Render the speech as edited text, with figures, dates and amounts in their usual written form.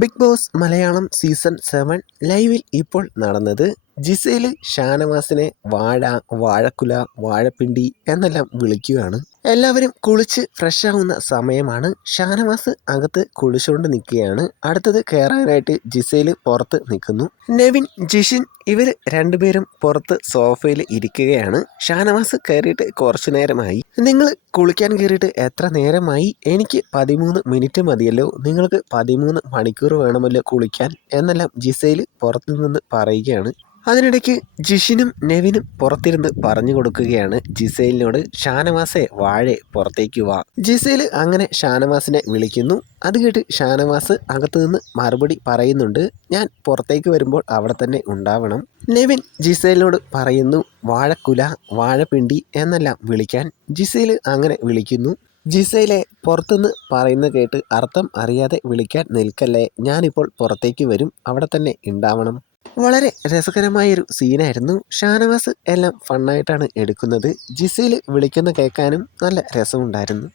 Big boss Malayalam season 7 ലൈവിൽ ഇപ്പോൾ നടന്നത് ജിസേൽ ഷാനവാസിനെ വാഴക്കുല, വാഴപ്പിണ്ടി എന്നെല്ലാം വിളിക്കുകയാണ്. എല്ലാവരും കുളിച്ച് ഫ്രഷ് ആവുന്ന സമയമാണ്. ഷാനവാസ് അകത്ത് കുളിച്ചുകൊണ്ട് നിൽക്കുകയാണ്. അടുത്തത് കയറാനായിട്ട് ജിസേൽ പുറത്ത് നിൽക്കുന്നു. നെവിൻ, ജിഷിൻ ഇവർ രണ്ടുപേരും പുറത്ത് സോഫയിൽ ഇരിക്കുകയാണ്. ഷാനവാസ് കയറിയിട്ട് കുറച്ചു നേരമായി. നിങ്ങൾ കുളിക്കാൻ കയറിയിട്ട് എത്ര നേരമായി? എനിക്ക് 13 മിനിറ്റ് മതിയല്ലോ, നിങ്ങൾക്ക് 13 മണിക്കൂർ വേണമല്ലോ കുളിക്കാൻ എന്നെല്ലാം ജിസേൽ പുറത്തു നിന്ന് പറയുകയാണ്. അതിനിടയ്ക്ക് ജിഷിനും നെവിനും പുറത്തിരുന്ന് പറഞ്ഞു കൊടുക്കുകയാണ് ജിസേലിനോട്, ഷാനവാസെ വാഴെ പുറത്തേക്ക് വാ. ജിസേൽ അങ്ങനെ ഷാനവാസിനെ വിളിക്കുന്നു. അത് കേട്ട് ഷാനവാസ് അകത്തു നിന്ന് മറുപടി പറയുന്നുണ്ട്, ഞാൻ പുറത്തേക്ക് വരുമ്പോൾ അവിടെ തന്നെ ഉണ്ടാവണം. നെവിൻ ജിസേലിനോട് പറയുന്നു, വാഴക്കുല, വാഴപ്പിണ്ടി എന്നെല്ലാം വിളിക്കാൻ. ജിസേൽ അങ്ങനെ വിളിക്കുന്നു. ജിസേലെ പുറത്തുനിന്ന് പറയുന്ന കേട്ട് അർത്ഥം അറിയാതെ വിളിക്കാൻ നിൽക്കല്ലേ, ഞാനിപ്പോൾ പുറത്തേക്ക് വരും, അവിടെ തന്നെ ഉണ്ടാവണം. വളരെ രസകരമായൊരു സീനായിരുന്നു. ഷാനവാസ് എല്ലാം ഫണ്ണായിട്ടാണ് എടുക്കുന്നത്. ജിസേൽ വിളിക്കുന്ന കേൾക്കാനും നല്ല രസമുണ്ടായിരുന്നു.